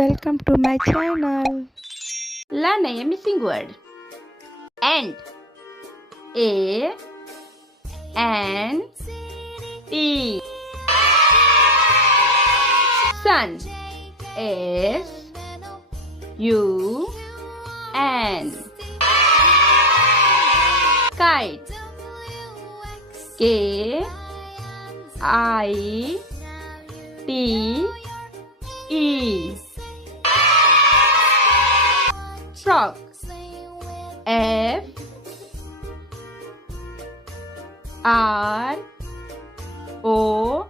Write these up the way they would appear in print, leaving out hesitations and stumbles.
welcome to my channel. Learn a missing word. Ant. A N T. Sun. S U N. Kite. K I T E. Frog. F R O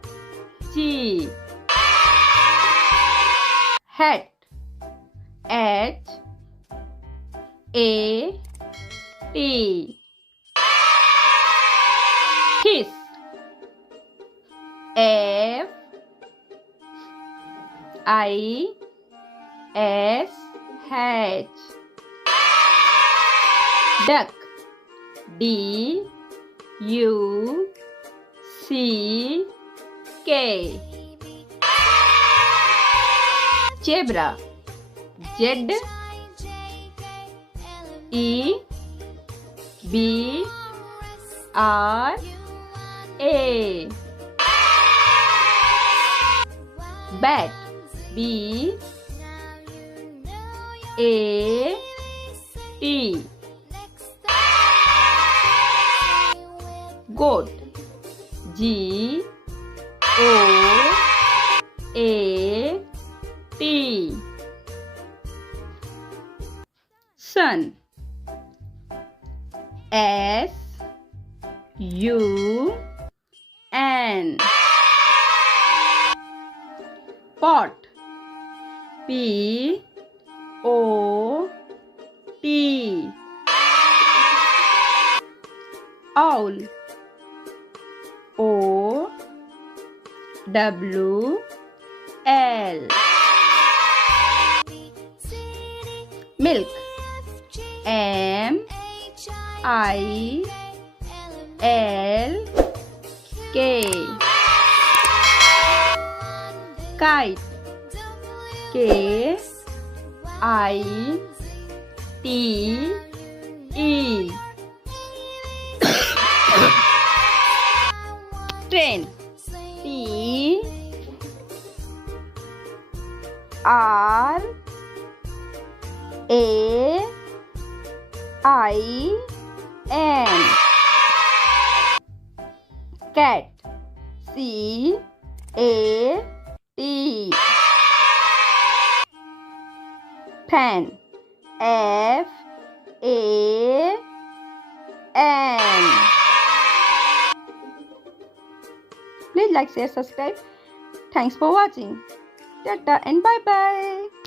G. Hat. H A T. Kiss. F I S H. Duck. D U C K. Zebra. Z E B R A. Bat. B A T. Goat. G O A T. Sun. S U N. Pot. P O T. Owl. O W L. Milk. M I L K. Kite. K I T E. Train. T R A I N. Cat. C A T. Fan. F A N. Please like, share, subscribe. Thanks for watching. Tata and bye bye.